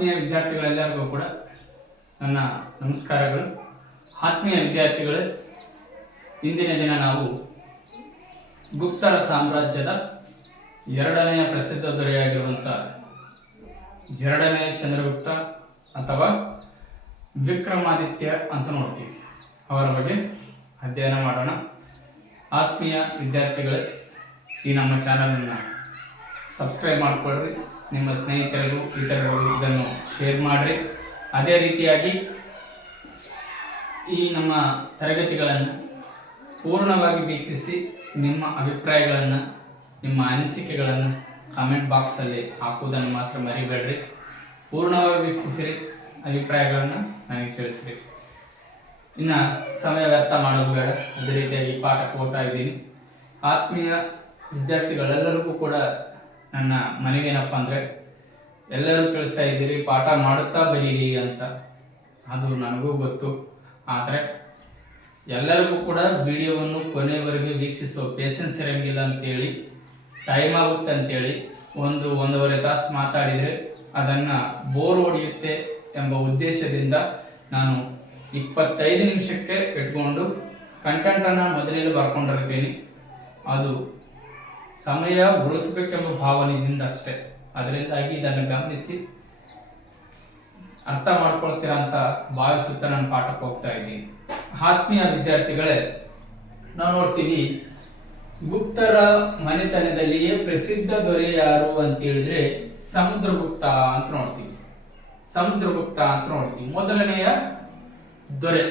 ಆತ್ಮೀಯ ವಿದ್ಯಾರ್ಥಿಗಳೆಲ್ಲರಿಗೂ ಕೂಡ ನನ್ನ ನಮಸ್ಕಾರಗಳು. ಆತ್ಮೀಯ ವಿದ್ಯಾರ್ಥಿಗಳೇ, ಇಂದಿನ ದಿನ ನಾವು ಗುಪ್ತರ ಸಾಮ್ರಾಜ್ಯದ ಎರಡನೆಯ ಪ್ರಸಿದ್ಧ ದೊರೆಯಾಗಿರುವಂಥ ಎರಡನೆಯ ಚಂದ್ರಗುಪ್ತ ಅಥವಾ ವಿಕ್ರಮಾದಿತ್ಯ ಅಂತ ನೋಡ್ತೀವಿ. ಅವರ ಬಗ್ಗೆ ಅಧ್ಯಯನ ಮಾಡೋಣ. ಆತ್ಮೀಯ ವಿದ್ಯಾರ್ಥಿಗಳೇ, ಈ ನಮ್ಮ ಚಾನಲನ್ನು ಸಬ್ಸ್ಕ್ರೈಬ್ ಮಾಡಿಕೊಳ್ಳ್ರಿ. ನಿಮ್ಮ ಸ್ನೇಹಿತರಿಗೂ ಇತರರಿಗೂ ಇದನ್ನು ಶೇರ್ ಮಾಡಿರಿ. ಅದೇ ರೀತಿಯಾಗಿ ಈ ನಮ್ಮ ತರಗತಿಗಳನ್ನು ಪೂರ್ಣವಾಗಿ ವೀಕ್ಷಿಸಿ ನಿಮ್ಮ ಅಭಿಪ್ರಾಯಗಳನ್ನು, ನಿಮ್ಮ ಅನಿಸಿಕೆಗಳನ್ನು ಕಾಮೆಂಟ್ ಬಾಕ್ಸಲ್ಲಿ ಹಾಕುವುದನ್ನು ಮಾತ್ರ ಮರಿಬೇಡ್ರಿ. ಪೂರ್ಣವಾಗಿ ವೀಕ್ಷಿಸಿರಿ, ಅಭಿಪ್ರಾಯಗಳನ್ನು ನನಗೆ ತಿಳಿಸಿರಿ. ಇನ್ನು ಸಮಯ ವ್ಯರ್ಥ ಮಾಡೋದು ಬೇಡ. ಅದೇ ರೀತಿಯಾಗಿ ಪಾಠಕ್ಕೆ ಹೋಗ್ತಾ ಇದ್ದೀನಿ. ಆತ್ಮೀಯ ವಿದ್ಯಾರ್ಥಿಗಳೆಲ್ಲರಿಗೂ ಕೂಡ ನನ್ನ ಮನೆಗೇನಪ್ಪ ಅಂದರೆ, ಎಲ್ಲರೂ ತಿಳಿಸ್ತಾ ಇದ್ದೀರಿ ಪಾಠ ಮಾಡುತ್ತಾ ಬರೀರಿ ಅಂತ. ಅದು ನನಗೂ ಗೊತ್ತು. ಆದರೆ ಎಲ್ಲರಿಗೂ ಕೂಡ ವಿಡಿಯೋವನ್ನು ಕೊನೆಯವರೆಗೆ ವೀಕ್ಷಿಸೋ ಪೇಷನ್ಸ್ ಇರೋಂಗಿಲ್ಲ ಅಂತೇಳಿ, ಟೈಮ್ ಆಗುತ್ತೆ ಅಂತೇಳಿ ಒಂದೂವರೆ ತಾಸು ಮಾತಾಡಿದರೆ ಅದನ್ನು ಬೋರ್ ಹೊಡೆಯುತ್ತೆ ಎಂಬ ಉದ್ದೇಶದಿಂದ ನಾನು 25 ನಿಮಿಷಕ್ಕೆ ಇಟ್ಕೊಂಡು ಕಂಟೆಂಟನ್ನು ಮೊದಲೇ ಬರ್ಕೊಂಡಿರ್ತೀನಿ. ಅದು ಸಮಯ ಉಳಿಸಬೇಕೆಂಬ ಭಾವನೆಯಿಂದ ಅಷ್ಟೇ. ಅದರಿಂದಾಗಿ ಇದನ್ನು ಗಮನಿಸಿ ಅರ್ಥ ಮಾಡ್ಕೊಳ್ತೀರಾ ಅಂತ ಭಾವಿಸುತ್ತಾ ನಾನು ಪಾಠಕ್ಕೆ ಹೋಗ್ತಾ ಇದ್ದೀನಿ. ಆತ್ಮೀಯ ವಿದ್ಯಾರ್ಥಿಗಳೇ, ನಾವು ನೋಡ್ತೀವಿ ಗುಪ್ತರ ಮನೆತನದಲ್ಲಿಯೇ ಪ್ರಸಿದ್ಧ ದೊರೆ ಯಾರು ಅಂತ ಹೇಳಿದ್ರೆ ಸಮುದ್ರಗುಪ್ತ ಅಂತ ನೋಡ್ತೀವಿ. ಸಮುದ್ರಗುಪ್ತ ಅಂತ ನೋಡ್ತೀವಿ, ಮೊದಲನೆಯ ದೊರೆ.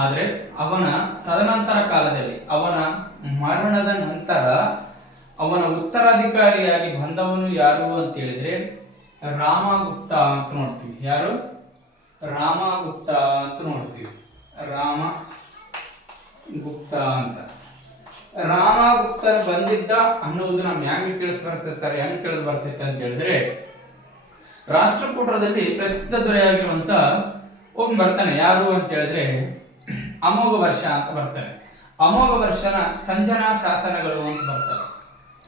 ಆದರೆ ಅವನ ತದನಂತರ ಕಾಲದಲ್ಲಿ, ಅವನ ಮರಣದ ನಂತರ ಅವನ ಉತ್ತರಾಧಿಕಾರಿಯಾಗಿ ಬಂದವನು ಯಾರು ಅಂತ ಹೇಳಿದ್ರೆ ರಾಮಗುಪ್ತ ಅಂತ ನೋಡ್ತೀವಿ. ಯಾರು? ರಾಮಗುಪ್ತ ಅಂತ ನೋಡ್ತೀವಿ. ರಾಮಗುಪ್ತ ಅಂತ. ರಾಮಗುಪ್ತ ಬಂದಿದ್ದ ಅನ್ನುವುದು ನಮ್ಗೆ ಹೆಂಗ್ ತಿಳಿದು ಬರ್ತೈತೆ ಅಂತ ಹೇಳಿದ್ರೆ, ರಾಷ್ಟ್ರಕೂಟರಲ್ಲಿ ಪ್ರಸಿದ್ಧ ದೊರೆಯಾಗಿರುವಂತ ಒಬ್ಬ ಬರ್ತಾನೆ. ಯಾರು ಅಂತ ಹೇಳಿದ್ರೆ ಅಮೋಘ ವರ್ಷ ಅಂತ ಬರ್ತಾನೆ. ಅಮೋಘ ವರ್ಷನ ಸಂಜನಾ ಶಾಸನಗಳು ಅಂತ ಬರ್ತಾರೆ.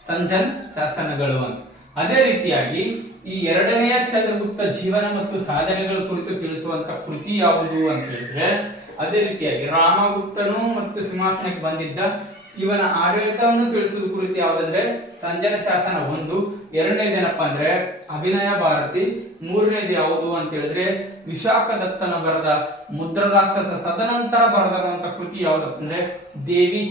ಸಂಜನ್ ಶಾಸನಗಳು ಅಂತ. ಅದೇ ರೀತಿಯಾಗಿ ಈ ಎರಡನೆಯ ಚಂದ್ರಗುಪ್ತ ಜೀವನ ಮತ್ತು ಸಾಧನೆಗಳ ಕುರಿತು ತಿಳಿಸುವಂತ ಕೃತಿ ಯಾವುದು ಅಂತ ಹೇಳಿದ್ರೆ, ಅದೇ ರೀತಿಯಾಗಿ ರಾಮಗುಪ್ತನು ಮತ್ತು ಸಿಂಹಾಸನಕ್ಕೆ ಬಂದಿದ್ದ ಇವನ ಆಡಳಿತವನ್ನು ತಿಳಿಸುವ ಕುರಿತು ಯಾವುದಂದ್ರೆ ಸಂಜನ ಶಾಸನ 1. ಎರಡನೇದೇನಪ್ಪ ಅಂದ್ರೆ ಅಭಿನಯ ಭಾರತಿ. ಮೂರನೇದು ಯಾವುದು ಅಂತ ಹೇಳಿದ್ರೆ ವಿಶಾಖದತ್ತನ ಬರೆದ ಮುದ್ರರಾಕ್ಷಸ. ತದನಂತರ ಬರೆದಿರುವಂತ ಕೃತಿ ಯಾವುದು ಅಂದ್ರೆ ದೇವಿ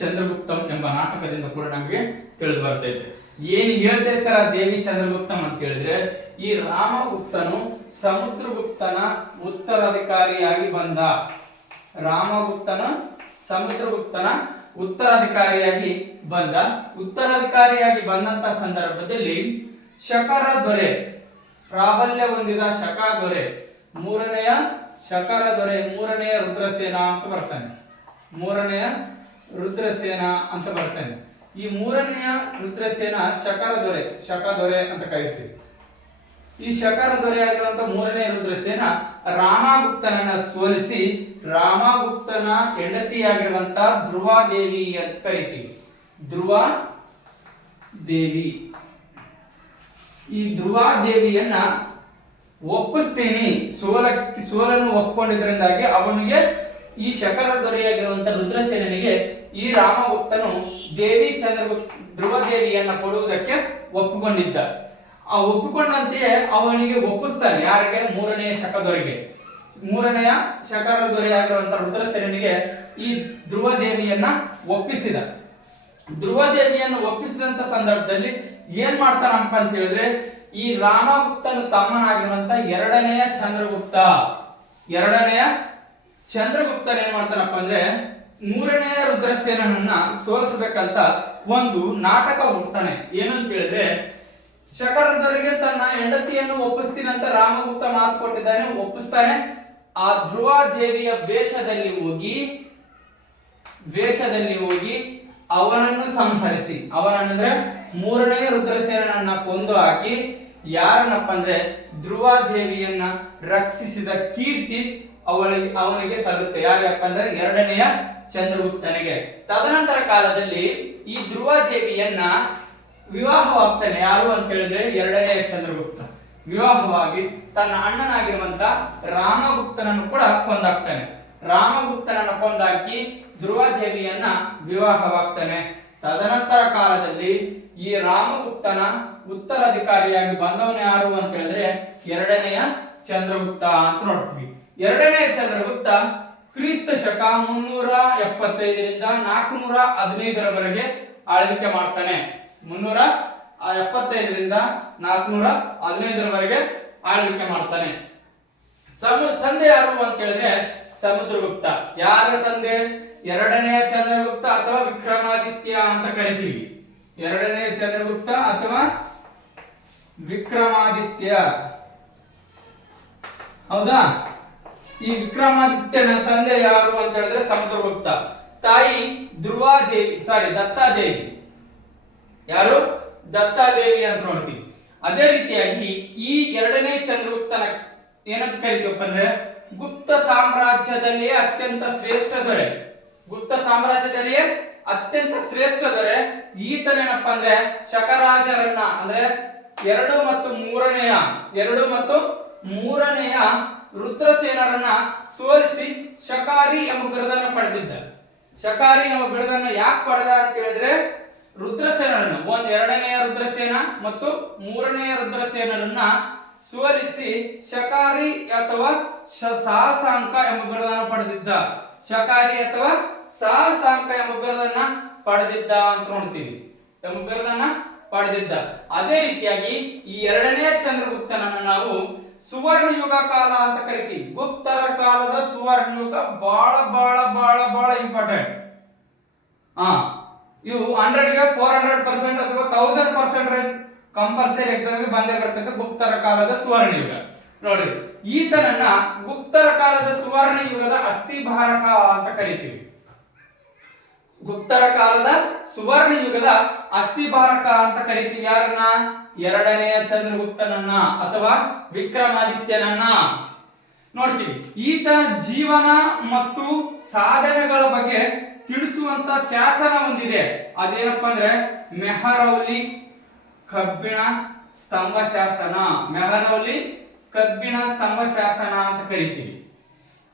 ಚಂದ್ರಗುಪ್ತಂ ಎಂಬ ನಾಟಕದಿಂದ ಕೂಡ ನಮಗೆ ತಿಳಿದು ಬರ್ತೈತೆ. ಏನು ಹೇಳ್ತೇ ಸರ್ ದೇವಿ ಚಂದ್ರಗುಪ್ತಂ ಅಂತ ಹೇಳಿದ್ರೆ, ಈ ರಾಮಗುಪ್ತನು ಸಮುದ್ರಗುಪ್ತನ ಉತ್ತರಾಧಿಕಾರಿಯಾಗಿ ಬಂದ. ರಾಮಗುಪ್ತನ ಸಮುದ್ರಗುಪ್ತನ ಉತ್ತರಾಧಿಕಾರಿಯಾಗಿ ಬಂದಂತ ಸಂದರ್ಭದಲ್ಲಿ ಶಕರ ದೊರೆ, ಪ್ರಾಬಲ್ಯ ಹೊಂದಿದ ಶಕ ದೊರೆ, ಮೂರನೆಯ ರುದ್ರಸೇನ ಅಂತ ಬರ್ತಾನೆ. ಈ ಮೂರನೆಯ ರುದ್ರಸೇನ ಶಕರ ದೊರೆ ಅಂತ ಕರೀತೀವಿ. ಈ ಶಕರ ದೊರೆ ಆಗಿರುವಂತ ಮೂರನೇ ರುದ್ರಸೇನ ರಾಮಗುಪ್ತನನ್ನ ಸೋಲಿಸಿ ರಾಮಗುಪ್ತನ ಹೆಂಡತಿಯಾಗಿರುವಂತ ಧ್ರುವಾದೇವಿ ಅಂತ ಕರಿತೀವಿ. ಈ ಧ್ರುವಾದೇವಿಯನ್ನ ಒಪ್ಪಿಸ್ತೀನಿ, ಸೋಲನ್ನು ಒಪ್ಪಿಕೊಂಡಿದ್ರಿಂದಾಗಿ ಅವನಿಗೆ, ಈ ಶಕರ ದೊರೆಯಾಗಿರುವಂತ ರುದ್ರಸೇನಿಗೆ ಈ ರಾಮಗುಪ್ತನು ಧ್ರುವದೇವಿಯನ್ನ ಕೊಡುವುದಕ್ಕೆ ಒಪ್ಪಿಕೊಂಡಿದ್ದ. ಆ ಒಪ್ಪಿಕೊಂಡಂತೆಯೇ ಅವನಿಗೆ ಒಪ್ಪಿಸ್ತಾನೆ. ಯಾರಿಗೆ? ಮೂರನೆಯ ಶಕರ ದೊರೆಯಾಗಿರುವಂತ ರುದ್ರಸೇನಿಗೆ ಈ ಧ್ರುವದೇವಿಯನ್ನ ಒಪ್ಪಿಸಿದ. ಧ್ರುವದೇವಿಯನ್ನು ಒಪ್ಪಿಸಿದಂತ ಸಂದರ್ಭದಲ್ಲಿ ಏನ್ ಮಾಡ್ತಾನಪ್ಪ ಅಂತ ಹೇಳಿದ್ರೆ, ಈ ರಾಮಗುಪ್ತನ ತಮ್ಮನಾಗಿರುವಂತ ಎರಡನೆಯ ಚಂದ್ರಗುಪ್ತನ ಏನ್ ಮಾಡ್ತಾನಪ್ಪ ಅಂದ್ರೆ, ಮೂರನೆಯ ರುದ್ರಸೇನನ್ನ ಸೋಲಿಸಬೇಕಂತ ಒಂದು ನಾಟಕ ಹುಡ್ತಾನೆ. ಏನಂತ ಹೇಳಿದ್ರೆ, ಶಕರದವರಿಗೆ ತನ್ನ ಹೆಂಡತಿಯನ್ನು ಒಪ್ಪಿಸ್ತೀನಿ ಅಂತ ರಾಮಗುಪ್ತ ಮಾತು ಕೊಟ್ಟಿದ್ದಾನೆ, ಒಪ್ಪಿಸ್ತಾನೆ. ಆ ಧ್ರುವಾದೇವಿಯ ವೇಷದಲ್ಲಿ ಹೋಗಿ ಅವನನ್ನು ಸಂಹರಿಸಿ, ಅವನಂದ್ರೆ ಮೂರನೆಯ ರುದ್ರಸೇನನ್ನ ಕೊಂದು ಹಾಕಿ ಯಾರನ್ನಪ್ಪ ಅಂದ್ರೆ ಧ್ರುವಾದೇವಿಯನ್ನ ರಕ್ಷಿಸಿದ ಕೀರ್ತಿ ಅವನಿಗೆ ಸಲ್ಲುತ್ತೆ. ಯಾರಪ್ಪ ಅಂದ್ರೆ ಎರಡನೆಯ ಚಂದ್ರಗುಪ್ತನಿಗೆ. ತದನಂತರ ಕಾಲದಲ್ಲಿ ಈ ಧ್ರುವಾದೇವಿಯನ್ನ ವಿವಾಹವಾಗ್ತಾನೆ. ಯಾರು ಅಂತ ಹೇಳಿದ್ರೆ ಎರಡನೇ ಚಂದ್ರಗುಪ್ತ ವಿವಾಹವಾಗಿ ತನ್ನ ಅಣ್ಣನಾಗಿರುವಂತ ರಾಮಗುಪ್ತನನ್ನು ಕೂಡ ಕೊಂದಾಕ್ತಾನೆ. ರಾಮಗುಪ್ತನನ್ನು ಕೊಂದಾಕಿ ಧ್ರುವದೇವಿಯನ್ನ ವಿವಾಹವಾಗ್ತಾನೆ. ತದನಂತರ ಕಾಲದಲ್ಲಿ ಈ ರಾಮಗುಪ್ತನ ಉತ್ತರಾಧಿಕಾರಿಯಾಗಿ ಬಂದವನು ಯಾರು ಅಂತ ಹೇಳಿದ್ರೆ ಎರಡನೆಯ ಚಂದ್ರಗುಪ್ತ ಅಂತ ನೋಡ್ತೀವಿ. ಎರಡನೆಯ ಚಂದ್ರಗುಪ್ತ ಕ್ರಿಸ್ತ ಶಕ 375ರಿಂದ 415ರವರೆಗೆ ಆಳ್ವಿಕೆ ಮಾಡ್ತಾನೆ. 375ರಿಂದ 415ರವರೆಗೆ ಆಳ್ವಿಕೆ ಮಾಡ್ತಾನೆ. ತಂದೆ ಯಾರು ಅಂತ ಹೇಳಿದ್ರೆ ಸಮುದ್ರಗುಪ್ತ. ಯಾರ ತಂದೆ? ಎರಡನೆಯ ಚಂದ್ರಗುಪ್ತ ಅಥವಾ ವಿಕ್ರಮಾದಿತ್ಯ ಅಂತ ಕರಿತೀವಿ. ಎರಡನೆಯ ಚಂದ್ರಗುಪ್ತ ಅಥವಾ ವಿಕ್ರಮಾದಿತ್ಯ. ಹೌದಾ? ಈ ವಿಕ್ರಮಾದಿತ್ಯನ ತಂದೆ ಯಾರು ಅಂತ ಹೇಳಿದ್ರೆ ಸಮುದ್ರಗುಪ್ತ. ತಾಯಿ ದತ್ತಾದೇವಿ. ಯಾರು? ದತ್ತಾದೇವಿ ಅಂತ ನೋಡ್ತೀವಿ. ಅದೇ ರೀತಿಯಾಗಿ ಈ ಎರಡನೇ ಚಂದ್ರಗುಪ್ತನ ಏನಂತ ಕರಿತೀವಪ್ಪ ಅಂದ್ರೆ ಗುಪ್ತ ಸಾಮ್ರಾಜ್ಯದಲ್ಲಿಯೇ ಅತ್ಯಂತ ಶ್ರೇಷ್ಠ ದೊರೆ. ಗುಪ್ತ ಸಾಮ್ರಾಜ್ಯದಲ್ಲಿಯೇ ಅತ್ಯಂತ ಶ್ರೇಷ್ಠ ದೊರೆ. ಈತನೇನಪ್ಪ ಅಂದ್ರೆ ಶಕರಾಜರನ್ನ ಅಂದ್ರೆ 2 ಮತ್ತು 3ನೆಯ ರುದ್ರಸೇನರನ್ನ ಸೋಲಿಸಿ ಶಕಾರಿ ಎಂಬ ಬಿರುದನ್ನು ಪಡೆದಿದ್ದ. ಶಕಾರಿ ಎಂಬ ಬಿರುದನ್ನು ಯಾಕೆ ಪಡೆದ ಅಂತ ಹೇಳಿದ್ರೆ ರುದ್ರಸೇನರನ್ನ ಎರಡನೆಯ ರುದ್ರಸೇನ ಮತ್ತು 3ನೆಯ ರುದ್ರಸೇನರನ್ನ ಸೋಲಿಸಿ ಶಕಾರಿ ಅಥವಾ ಸಾಹಸಾಂಕ ಎಂಬ ಬಿರುದನ್ನು ಪಡೆದಿದ್ದ. ಶಕಾರಿ ಅಥವಾ ಸಾಹಸಾಂಕ ಎಂಬ ಬಿರುದನ್ನ ಪಡೆದಿದ್ದ ಅಂತ ನೋಡ್ತೀವಿ. ಅದೇ ರೀತಿಯಾಗಿ ಈ ಎರಡನೇ ಚಂದ್ರಗುಪ್ತನನ್ನ ನಾವು ಸುವರ್ಣ ಯುಗ ಕಾಲ ಅಂತ ಕರಿತೀವಿ. ಗುಪ್ತರ ಕಾಲದ ಸುವರ್ಣ ಯುಗ ಬಹಳ ಬಹಳ ಬಹಳ ಬಹಳ ಇಂಪಾರ್ಟೆಂಟ್. ಇವು 100ಗೆ 400% ಅಥವಾ 1000% ಕಂಪಲ್ಸರಿ ಎಕ್ಸಾಮ್ ಬಂದೇ ಬರ್ತದೆ. ಗುಪ್ತರ ಕಾಲದ ಸುವರ್ಣ ಯುಗ ನೋಡಿ. ಈತನನ್ನ ಗುಪ್ತರ ಕಾಲದ ಸುವರ್ಣ ಯುಗದ ಅಸ್ಥಿಭಾರಕ ಅಂತ ಕರಿತೀವಿ. ಗುಪ್ತರ ಕಾಲದ ಸುವರ್ಣ ಯುಗದ ಅಸ್ಥಿಭಾರಕ ಅಂತ ಕರಿತೀವಿ. ಯಾರನ್ನ? ಎರಡನೆಯ ಚಂದ್ರಗುಪ್ತನನ್ನ ಅಥವಾ ವಿಕ್ರಮಾದಿತ್ಯನನ್ನ ನೋಡ್ತೀವಿ. ಈತನ ಜೀವನ ಮತ್ತು ಸಾಧನೆಗಳ ಬಗ್ಗೆ ತಿಳಿಸುವಂತ ಶಾಸನ ಒಂದಿದೆ. ಅದೇನಪ್ಪ ಅಂದ್ರೆ ಮೆಹರೌಲಿ ಕಬ್ಬಿಣ ಸ್ತಂಭ ಶಾಸನ. ಮೆಹರೌಲಿ ಕಬ್ಬಿಣ ಸ್ತಂಭ ಶಾಸನ ಅಂತ ಕರಿತೀವಿ.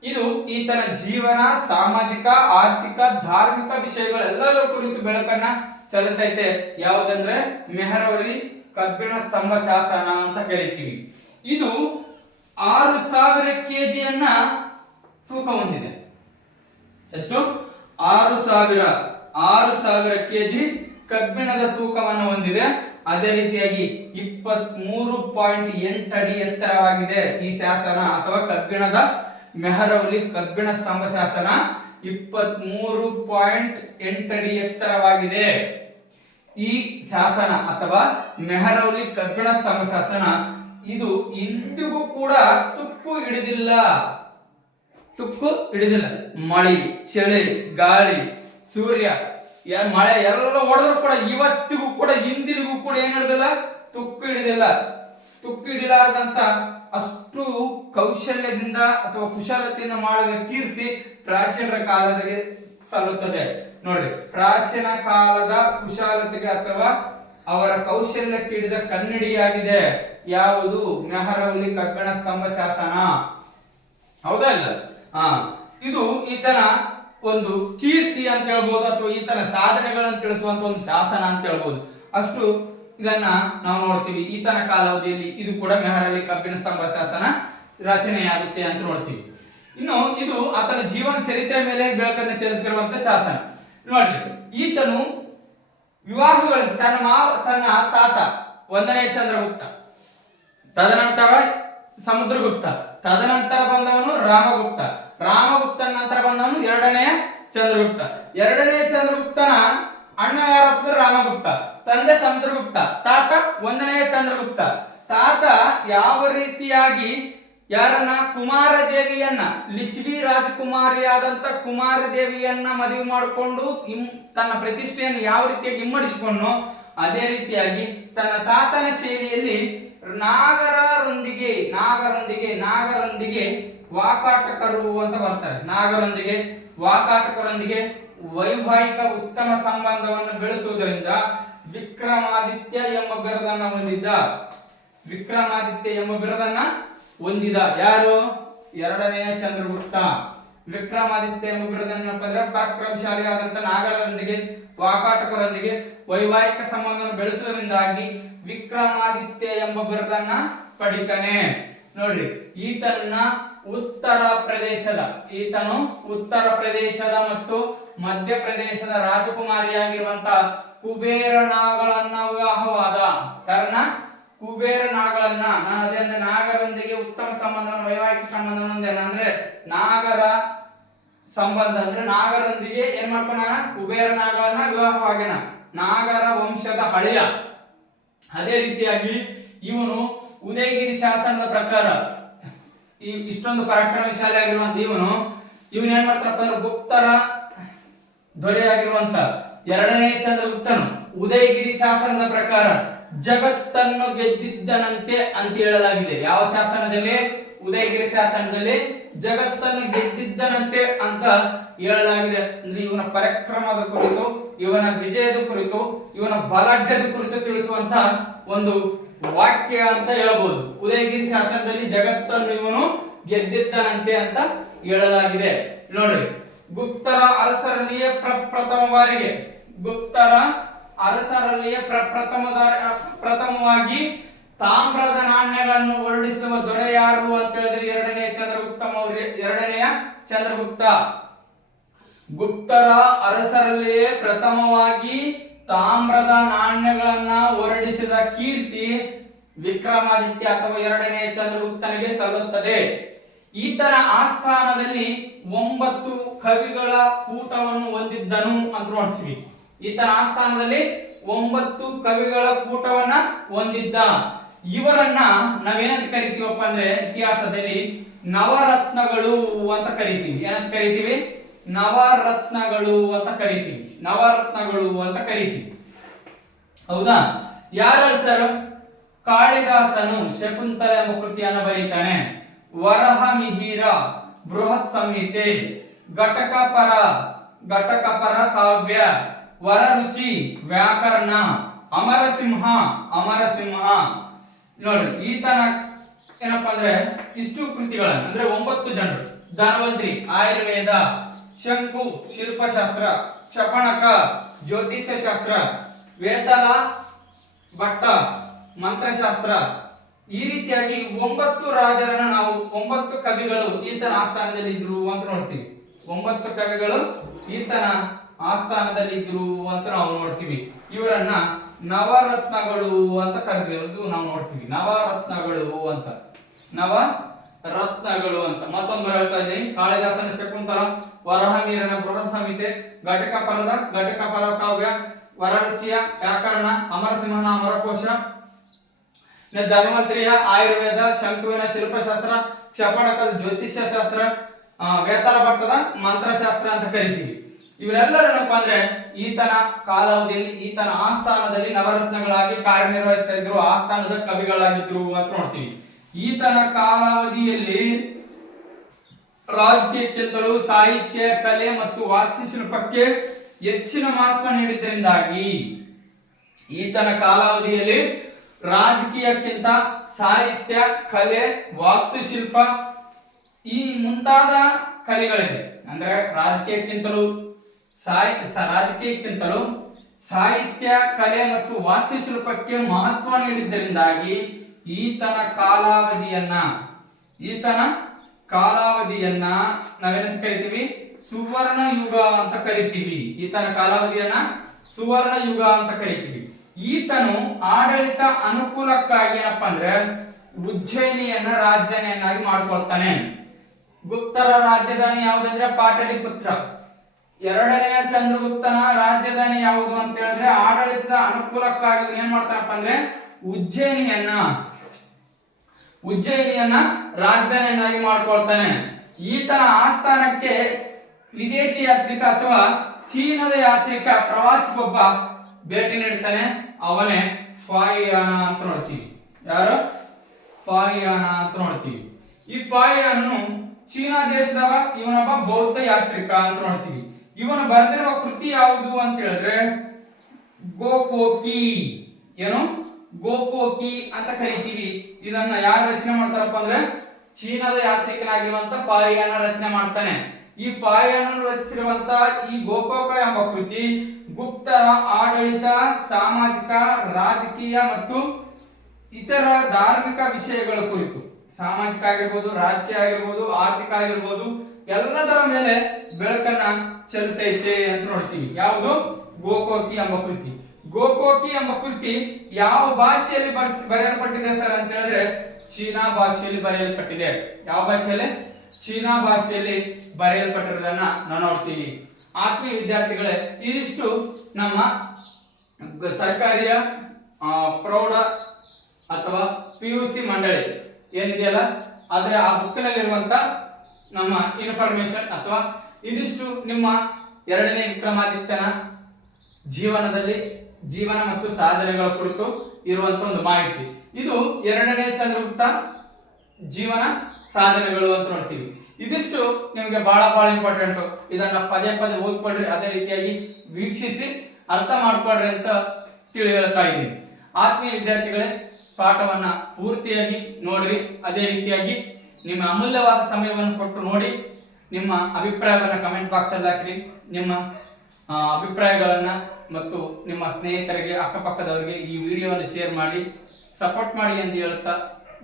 ಇದು ಈತನ ಜೀವನ, ಸಾಮಾಜಿಕ, ಆರ್ಥಿಕ, ಧಾರ್ಮಿಕ ವಿಷಯಗಳೆಲ್ಲದರ ಕುರಿತು ಬೆಳಕನ್ನ ಚೆಲ್ಲತೈತೆ. ಯಾವುದಂದ್ರೆ ಮೆಹರೌಲಿ ಕಬ್ಬಿಣ ಸ್ತಂಭ ಶಾಸನ ಅಂತ ಕರಿತೀವಿ. ಇದು 6000 kgಯನ್ನ ತೂಕ ಹೊಂದಿದೆ. ಎಷ್ಟು? 6000 kg ಕಬ್ಬಿಣದ ತೂಕವನ್ನು ಹೊಂದಿದೆ. ಅದೇ ರೀತಿಯಾಗಿ 23.8 ಅಡಿ ಎತ್ತರವಾಗಿದೆ ಈ ಶಾಸನ ಅಥವಾ ಕಬ್ಬಿಣದ ಮೆಹರೌಲಿ ಕಬ್ಬಿಣ ಸ್ತಂಭ ಶಾಸನ 23.8 ಅಡಿ ಎತ್ತರವಾಗಿದೆ. ಈ ಶಾಸನ ಅಥವಾ ಮೆಹರೌಲಿ ಕಬ್ಬಿಣ ಸ್ತಂಭ ಶಾಸನ ಇದು ಇಂದಿಗೂ ಕೂಡ ತುಕ್ಕು ಹಿಡಿದಿಲ್ಲ. ಮಳೆ, ಚಳಿ, ಗಾಳಿ, ಸೂರ್ಯ, ಮಳೆ ಎಲ್ಲ ಹೊಡೆದ್ರು ಕೂಡ ಇವತ್ತಿಗೂ ಕೂಡ ಇಂದಿಗೂ ಕೂಡ ಏನ್ ಹಿಡಿದಿಲ್ಲ? ತುಕ್ಕು ಹಿಡಿಲಾರ್ದಂತ ಅಷ್ಟು ಕೌಶಲ್ಯದಿಂದ ಅಥವಾ ಕುಶಲತೆಯಿಂದ ಮಾಡಿದ ಕೀರ್ತಿ ಪ್ರಾಚೀನರ ಕಾಲದಲ್ಲಿ ಸಲ್ಲುತ್ತದೆ. ನೋಡಿ, ಪ್ರಾಚೀನ ಕಾಲದ ಕುಶಲತೆಗೆ ಅಥವಾ ಅವರ ಕೌಶಲ್ಯಕ್ಕೆ ಹಿಡಿದ ಕನ್ನಡಿಯಾಗಿದೆ ಯಾವುದು? ಮೆಹರೌಲಿ ಕಬ್ಬಿಣ ಸ್ತಂಭ ಶಾಸನ. ಹೌದಾ ಇಲ್ಲ? ಇದು ಈತನ ಒಂದು ಕೀರ್ತಿ ಅಂತ ಹೇಳ್ಬೋದು ಅಥವಾ ಈತನ ಸಾಧನೆಗಳನ್ನು ತಿಳಿಸುವಂತ ಒಂದು ಶಾಸನ ಅಂತ ಹೇಳ್ಬೋದು. ಅಷ್ಟು ಇದನ್ನ ನಾವು ನೋಡ್ತೀವಿ. ಈತನ ಕಾಲಾವಧಿಯಲ್ಲಿ ಇದು ಕೂಡ ಮೆಹರೌಲಿ ಕಬ್ಬಿಣ ಸ್ತಂಭ ಶಾಸನ ರಚನೆಯಾಗುತ್ತೆ ಅಂತ ನೋಡ್ತೀವಿ. ಇನ್ನು ಇದು ಆತನ ಜೀವನ ಚರಿತ್ರೆ ಮೇಲೆ ಬೆಳಕನ್ನು ಚೆಲ್ಲುತ್ತಿರುವಂತ ಶಾಸನ. ನೋಡ್ರಿ, ಈತನು ವಿವಾಹಗಳು ತನ್ನ ತಾತ 1ನೇ ಚಂದ್ರಗುಪ್ತ, ತದನಂತರ ಸಮುದ್ರಗುಪ್ತ, ತದನಂತರ ಬಂದವನು ರಾಮಗುಪ್ತ, ರಾಮಗುಪ್ತನ ನಂತರ ಬಂದವನು 2ನೇ ಚಂದ್ರಗುಪ್ತ. 2ನೇ ಚಂದ್ರಗುಪ್ತನ ಅಣ್ಣ ಯಾರಪ್ಪ? ರಾಮಗುಪ್ತ. ತಂದೆ ಸಮುದ್ರಗುಪ್ತ, ತಾತ 1ನೇ ಚಂದ್ರಗುಪ್ತ. ತಾತ ಯಾವ ರೀತಿಯಾಗಿ ಯಾರನ್ನ? ಕುಮಾರದೇವಿಯನ್ನ, ಲಿಚ್ವಿ ರಾಜಕುಮಾರಿಯಾದಂತ ಕುಮಾರದೇವಿಯನ್ನ ಮದುವೆ ಮಾಡಿಕೊಂಡು ತನ್ನ ಪ್ರತಿಷ್ಠೆಯನ್ನು ಯಾವ ರೀತಿಯಾಗಿ ಇಮ್ಮಡಿಸಿಕೊಂಡು ಅದೇ ರೀತಿಯಾಗಿ ತನ್ನ ತಾತನ ಶೈಲಿಯಲ್ಲಿ ನಾಗರೊಂದಿಗೆ ವಾಕಾಟಕರು ಅಂತ ಬರ್ತಾರೆ. ನಾಗರೊಂದಿಗೆ ವಾಕಾಟಕರೊಂದಿಗೆ ವೈವಾಹಿಕ ಉತ್ತಮ ಸಂಬಂಧವನ್ನು ಬೆಳೆಸುವುದರಿಂದ ವಿಕ್ರಮಾದಿತ್ಯ ಎಂಬ ಬಿರುದನ್ನ ಹೊಂದಿದ್ದ. ವಿಕ್ರಮಾದಿತ್ಯ ಎಂಬ ಬಿರುದನ್ನ ಹೊಂದಿದ ಯಾರು? ಎರಡನೆಯ ಚಂದ್ರಗುಪ್ತ. ವಿಕ್ರಮಾದಿತ್ಯ ಎಂಬ ಬಿರುದನ್ನಪ್ಪ ಅಂದ್ರೆ ಪರಾಕ್ರಮಶಾಲಿ ಆದಂತ ನಾಗರರೊಂದಿಗೆ ವಾಕಾಟಕರೊಂದಿಗೆ ವೈವಾಹಿಕ ಸಂಬಂಧವನ್ನು ಬೆಳೆಸುವುದರಿಂದಾಗಿ ವಿಕ್ರಮಾದಿತ್ಯ ಎಂಬ ಬಿರುದನ್ನ ಪಡಿತಾನೆ. ನೋಡ್ರಿ, ಈತನು ಉತ್ತರ ಪ್ರದೇಶದ ಮತ್ತು ಮಧ್ಯಪ್ರದೇಶದ ರಾಜಕುಮಾರಿಯಾಗಿರುವಂತ ಕುಬೇರ ನಾಗಳನ್ನ ವಿವಾಹವಾದ ಕಾರಣ ಕುಬೇರ ನಾಗಳನ್ನ ನಾನು ಅದೇ ಅಂದ್ರೆ ನಾಗರೊಂದಿಗೆ ಉತ್ತಮ ಸಂಬಂಧವನ್ನು ವೈವಾಹಿಕ ಸಂಬಂಧವನ್ನು ಹೊಂದೇನ ಅಂದ್ರೆ ನಾಗರ ಸಂಬಂಧ ಅಂದ್ರೆ ನಾಗರೊಂದಿಗೆ ಏನ್ ಮಾಡ್ಕೊಂಡ ಕುಬೇರ ನಾಗಳನ್ನ ವಿವಾಹವಾಗ್ಯಾನ, ನಾಗರ ವಂಶದ ಹಳೆಯ. ಅದೇ ರೀತಿಯಾಗಿ ಇವನು ಉದಯಗಿರಿ ಶಾಸನದ ಪ್ರಕಾರ ಇಷ್ಟೊಂದು ಪರಾಕ್ರಮಶಾಲಿ ಆಗಿರುವಂತ ಇವನು ಏನ್ ಮಾಡ್ತಾರಪ್ಪ ಅಂದ್ರೆ ಗುಪ್ತರ ದೊರೆಯಾಗಿರುವಂತ ಎರಡನೇ ಚಂದ್ರಗುಪ್ತನು ಉದಯಗಿರಿ ಶಾಸನದ ಪ್ರಕಾರ ಜಗತ್ತನ್ನು ಗೆದ್ದಿದ್ದನಂತೆ ಅಂತ ಹೇಳಲಾಗಿದೆ. ಯಾವ ಶಾಸನದಲ್ಲಿ? ಉದಯಗಿರಿ ಶಾಸನದಲ್ಲಿ ಜಗತ್ತನ್ನು ಗೆದ್ದಿದ್ದನಂತೆ ಅಂತ ಹೇಳಲಾಗಿದೆ. ಅಂದ್ರೆ ಇವನ ಪರಾಕ್ರಮದ ಕುರಿತು, ಇವನ ವಿಜಯದ ಕುರಿತು, ಇವನ ಬಲಾಢ್ಯದ ಕುರಿತು ತಿಳಿಸುವಂತ ಒಂದು ವಾಕ್ಯ ಅಂತ ಹೇಳಬಹುದು. ಉದಯಗಿರಿ ಶಾಸನದಲ್ಲಿ ಜಗತ್ತನ್ನು ಇವನು ಗೆದ್ದಿದ್ದನಂತೆ ಅಂತ ಹೇಳಲಾಗಿದೆ. ನೋಡ್ರಿ, ಗುಪ್ತರ ಅರಸರಲ್ಲಿಯೇ ಪ್ರಥಮವಾಗಿ ತಾಮ್ರದ ನಾಣ್ಯಗಳನ್ನು ಹೊರಡಿಸುವ ದೊರೆ ಯಾರು ಅಂತ ಹೇಳಿದ್ರೆ ಎರಡನೆಯ ಚಂದ್ರಗುಪ್ತ. ಗುಪ್ತರ ಅರಸರಲ್ಲಿಯೇ ಪ್ರಥಮವಾಗಿ ತಾಮ್ರದ ನಾಣ್ಯಗಳನ್ನ ಹೊರಡಿಸಿದ ಕೀರ್ತಿ ವಿಕ್ರಮಾದಿತ್ಯ ಅಥವಾ ಎರಡನೆಯ ಚಂದ್ರಗುಪ್ತನಿಗೆ ಸಲ್ಲುತ್ತದೆ. ಈತನ ಆಸ್ಥಾನದಲ್ಲಿ 9 ಕವಿಗಳ ಕೂಟವನ್ನು ಹೊಂದಿದ್ದನು ಅಂತ ನೋಡ್ತೀವಿ. ಈತನ ಆಸ್ಥಾನದಲ್ಲಿ 9 ಕವಿಗಳ ಕೂಟವನ್ನ ಹೊಂದಿದ್ದ. ಇವರನ್ನ ನಾವೇನಂತ ಕರಿತೀವಪ್ಪ ಅಂದ್ರೆ ಇತಿಹಾಸದಲ್ಲಿ ನವರತ್ನಗಳು ಅಂತ ಕರಿತೀವಿ. ಏನಂತ ಕರಿತೀವಿ? ನವರತ್ನಗಳು ಅಂತ ಕರಿತೀವಿ. ಹೌದಾ? ಯಾರು ಸರ್? ಕಾಳಿದಾಸನು ಶಕುಂತಲ ಎಂಬ ಕೃತಿಯನ್ನು ಬರೀತಾನೆ. ವರಹ ಮಿಹಿರ, ಬೃಹತ್ ಸಂಹಿತೆ, ಘಟಕಪರ ಕಾವ್ಯ, ವರರುಚಿ, ವ್ಯಾಕರಣ, ಅಮರಸಿಂಹ. ನೋಡ್ರಿ, ಈತನ ಏನಪ್ಪಾ ಅಂದ್ರೆ ಇಷ್ಟು ಕೃತಿಗಳನ್ನ ಅಂದ್ರೆ 9 ಜನರು: ಧನ್ವಂತ್ರಿ ಆಯುರ್ವೇದ, ಶಂಕು ಶಿಲ್ಪಶಾಸ್ತ್ರ, ಕ್ಷಪಣಕ ಜ್ಯೋತಿಷ್ಯ ಶಾಸ್ತ್ರ, ವೇತಲ ಭಟ್ಟ ಮಂತ್ರಶಾಸ್ತ್ರ. ಈ ರೀತಿಯಾಗಿ 9 ರಾಜರನ್ನ ನಾವು 9 ಕವಿಗಳು ಈತನ ಆಸ್ಥಾನದಲ್ಲಿ ಇದ್ರು ಅಂತ ನೋಡ್ತೀವಿ. 9 ಕವಿಗಳು ಈತನ ಆಸ್ಥಾನದಲ್ಲಿ ಇದ್ರು ಅಂತ ನಾವು ನೋಡ್ತೀವಿ. ಇವರನ್ನ ನವರತ್ನಗಳು ಅಂತ ಕರೆದಿರೋದು ನಾವು ನೋಡ್ತೀವಿ. ನವರತ್ನಗಳು ಅಂತ ಮತ್ತೊಂದು ಹೇಳ್ತಾ ಇದ್ದೀನಿ. ಕಾಳಿದಾಸನ ಶಕುಂತಲ, ವರಹಮೀರನ ಬೃಹತ್ ಸಂಹಿತೆ, ಘಟಕಪರ ಕಾವ್ಯ, ವರರುಚಿಯ ವ್ಯಾಕರಣ, ಅಮರಸಿಂಹನ ಅಮರಕೋಶ, ಧನ್ವಂತರಿಯ ಆಯುರ್ವೇದ, ಶಂಕುವಿನ ಶಿಲ್ಪಶಾಸ್ತ್ರ, ಕ್ಷಪಣಕದ ಜ್ಯೋತಿಷ್ಯ ಶಾಸ್ತ್ರ, ವೇತಲ ಭಟ್ಟದ ಮಂತ್ರಶಾಸ್ತ್ರ ಅಂತ ಕರಿತೀವಿ. ಇವರೆಲ್ಲರೇನಪ್ಪ ಅಂದ್ರೆ ಈತನ ಕಾಲಾವಧಿಯಲ್ಲಿ ಈತನ ಆಸ್ಥಾನದಲ್ಲಿ ನವರತ್ನಗಳಾಗಿ ಕಾರ್ಯನಿರ್ವಹಿಸ್ತಾ ಇದ್ರು, ಆಸ್ಥಾನದ ಕವಿಗಳಾಗಿದ್ರು ಅಂತ ನೋಡ್ತೀವಿ. ಈತನ ಕಾಲಾವಧಿಯಲ್ಲಿ ರಾಜಕೀಯಕ್ಕಿಂತಲೂ ಸಾಹಿತ್ಯ, ಕಲೆ ಮತ್ತು ವಾಸ್ತುಶಿಲ್ಪಕ್ಕೆ ಹೆಚ್ಚಿನ ಮಹತ್ವ ನೀಡಿದ್ದರಿಂದಾಗಿ ಈತನ ಕಾಲಾವಧಿಯಲ್ಲಿ ರಾಜಕೀಯಕ್ಕಿಂತ ಸಾಹಿತ್ಯ, ಕಲೆ, ವಾಸ್ತುಶಿಲ್ಪ ಈ ಮುಂತಾದ ಕಲೆಗಳಿದೆ. ಅಂದ್ರೆ ರಾಜಕೀಯಕ್ಕಿಂತಲೂ ಸಾಹಿತ್ಯ, ಕಲೆ ಮತ್ತು ವಾಸ್ತುಶಿಲ್ಪಕ್ಕೆ ಮಹತ್ವ ನೀಡಿದ್ದರಿಂದಾಗಿ ಈತನ ಕಾಲಾವಧಿಯನ್ನ ನಾವೇನಂತ ಕರಿತೀವಿ? ಸುವರ್ಣ ಯುಗ ಅಂತ ಕರಿತೀವಿ. ಈತನು ಆಡಳಿತ ಅನುಕೂಲಕ್ಕಾಗಿ ಏನಪ್ಪಾ ಅಂದ್ರೆ ಉಜ್ಜಯಿನಿಯನ್ನ ರಾಜಧಾನಿಯನ್ನಾಗಿ ಮಾಡ್ಕೊಳ್ತಾನೆ. ಗುಪ್ತರ ರಾಜಧಾನಿ ಯಾವುದಂದ್ರೆ ಪಾಟಲಿಪುತ್ರ. ಎರಡನೆಯ ಚಂದ್ರಗುಪ್ತನ ರಾಜಧಾನಿ ಯಾವುದು ಅಂತ ಹೇಳಿದ್ರೆ ಆಡಳಿತದ ಅನುಕೂಲಕ್ಕಾಗಿ ಏನ್ ಮಾಡ್ತಾನಪ್ಪ ಅಂದ್ರೆ ಉಜ್ಜಯಿನಿಯನ್ನ ರಾಜಧಾನಿಯನ್ನಾಗಿ ಮಾಡ್ಕೊಳ್ತಾನೆ. ಈತನ ಆಸ್ಥಾನಕ್ಕೆ ವಿದೇಶಿ ಯಾತ್ರಿಕ ಅಥವಾ ಚೀನಾದ ಯಾತ್ರಿಕ ಪ್ರವಾಸಿಗೊಬ್ಬ ಭೇಟಿ ನೀಡ್ತಾನೆ. ಅವನೇ ಫಾಹಿಯಾನ ಅಂತ ನೋಡ್ತೀವಿ. ಯಾರು? ಫಾಹಿಯಾನ ಅಂತ ನೋಡ್ತೀವಿ. ಈ ಫಾಹಿಯಾನನು ಚೀನಾ ದೇಶದವ. ಇವನೊಬ್ಬ ಬೌದ್ಧ ಯಾತ್ರಿಕ ಅಂತ ನೋಡ್ತೀವಿ. ಇವನು ಬರೆದಿರುವ ಕೃತಿ ಯಾವುದು ಅಂತ ಹೇಳಿದ್ರೆ ಗೋಕೋಕಿ. ಏನು ಗೋಕೋಕಿ ಅಂತ ಕರಿತೀವಿ. ಇದನ್ನ ಯಾರು ರಚನೆ ಮಾಡ್ತಾರಪ್ಪ ಅಂದ್ರೆ ಚೀನಾದ ಯಾತ್ರಿಕನಾಗಿರುವಂತ ಫಾಹಿಯಾನ್ ರಚನೆ ಮಾಡ್ತಾನೆ. ಈ ಫಾಹಿಯಾನ್ ರಚಿಸಿರುವಂತ ಈ ಗೋಕೋಕ ಎಂಬ ಕೃತಿ ಗುಪ್ತರ ಆಡಳಿತ, ಸಾಮಾಜಿಕ, ರಾಜಕೀಯ ಮತ್ತು ಇತರ ಧಾರ್ಮಿಕ ವಿಷಯಗಳ ಕುರಿತು, ಸಾಮಾಜಿಕ ಆಗಿರ್ಬೋದು, ರಾಜಕೀಯ ಆಗಿರ್ಬೋದು, ಆರ್ಥಿಕ ಆಗಿರ್ಬೋದು, ಎಲ್ಲದರ ಮೇಲೆ ಬೆಳಕನ್ನ ಚೆಲ್ತೈತೆ ಅಂತ ನೋಡ್ತೀವಿ. ಯಾವುದು ಗೋಕೋಕಿ ಎಂಬ ಕೃತಿ. ಗೋಕೋಕಿ ಎಂಬ ಕೃತಿ ಯಾವ ಭಾಷೆಯಲ್ಲಿ ಬರೆಯಲ್ಪಟ್ಟಿದೆ ಸರ್ ಅಂತ ಹೇಳಿದ್ರೆ ಚೀನಾ ಭಾಷೆಯಲ್ಲಿ ಬರೆಯಲ್ಪಟ್ಟಿದೆ. ಯಾವ ಭಾಷೆಯಲ್ಲಿ? ಚೀನಾ ಭಾಷೆಯಲ್ಲಿ ಬರೆಯಲ್ಪಟ್ಟಿರೋದನ್ನ ನಾವು ನೋಡ್ತೀವಿ. ಆತ್ಮೀಯ ವಿದ್ಯಾರ್ಥಿಗಳೇ, ಇದಿಷ್ಟು ನಮ್ಮ ಸರ್ಕಾರಿಯ ಪ್ರೌಢ ಅಥವಾ PUC ಮಂಡಳಿ ಏನಿದೆಯಲ್ಲ ಆದ್ರೆ ಆ ಬುಕ್ಕಿನಲ್ಲಿರುವಂತ ನಮ್ಮ ಇನ್ಫಾರ್ಮೇಶನ್ ಅಥವಾ ಇದಿಷ್ಟು ನಿಮ್ಮ 2ನೇ ವಿಕ್ರಮಾದಿತ್ಯನ ಜೀವನ ಮತ್ತು ಸಾಧನೆಗಳ ಕುರಿತು ಇರುವಂತ ಒಂದು ಮಾಹಿತಿ. ಇದು 2ನೇ ಚಂದ್ರಗುಪ್ತ ಜೀವನ ಸಾಧನೆಗಳು ಅಂತ ನೋಡ್ತೀವಿ. ಇದಿಷ್ಟು ನಿಮಗೆ ಬಹಳ ಇಂಪಾರ್ಟೆಂಟ್. ಇದನ್ನ ಪದೇ ಓದ್ಕೊಳ್ರಿ, ಅದೇ ರೀತಿಯಾಗಿ ವೀಕ್ಷಿಸಿ ಅರ್ಥ ಮಾಡ್ಕೊಳ್ರಿ ಅಂತ ತಿಳಿ ಹೇಳ್ತಾ ಇದ್ದೀನಿ. ಆತ್ಮೀಯ ವಿದ್ಯಾರ್ಥಿಗಳೇ, ಪಾಠವನ್ನ ಪೂರ್ತಿಯಾಗಿ ನೋಡ್ರಿ. ಅದೇ ರೀತಿಯಾಗಿ ನಿಮ್ಮ ಅಮೂಲ್ಯವಾದ ಸಮಯವನ್ನು ಕೊಟ್ಟು ನೋಡಿ. ನಿಮ್ಮ ಅಭಿಪ್ರಾಯವನ್ನು ಕಮೆಂಟ್ ಬಾಕ್ಸ್ ಅಲ್ಲಿ ಹಾಕ್ರಿ. ನಿಮ್ಮ ಅಭಿಪ್ರಾಯಗಳನ್ನ ಮತ್ತು ನಿಮ್ಮ ಸ್ನೇಹಿತರಿಗೆ, ಅಕ್ಕಪಕ್ಕದವರಿಗೆ ಈ ವಿಡಿಯೋವನ್ನು ಶೇರ್ ಮಾಡಿ, ಸಪೋರ್ಟ್ ಮಾಡಿ ಎಂದು ಹೇಳುತ್ತಾ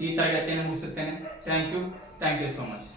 ಈ ತರಗತಿಯನ್ನು ಮುಗಿಸುತ್ತೇನೆ. Thank you so much.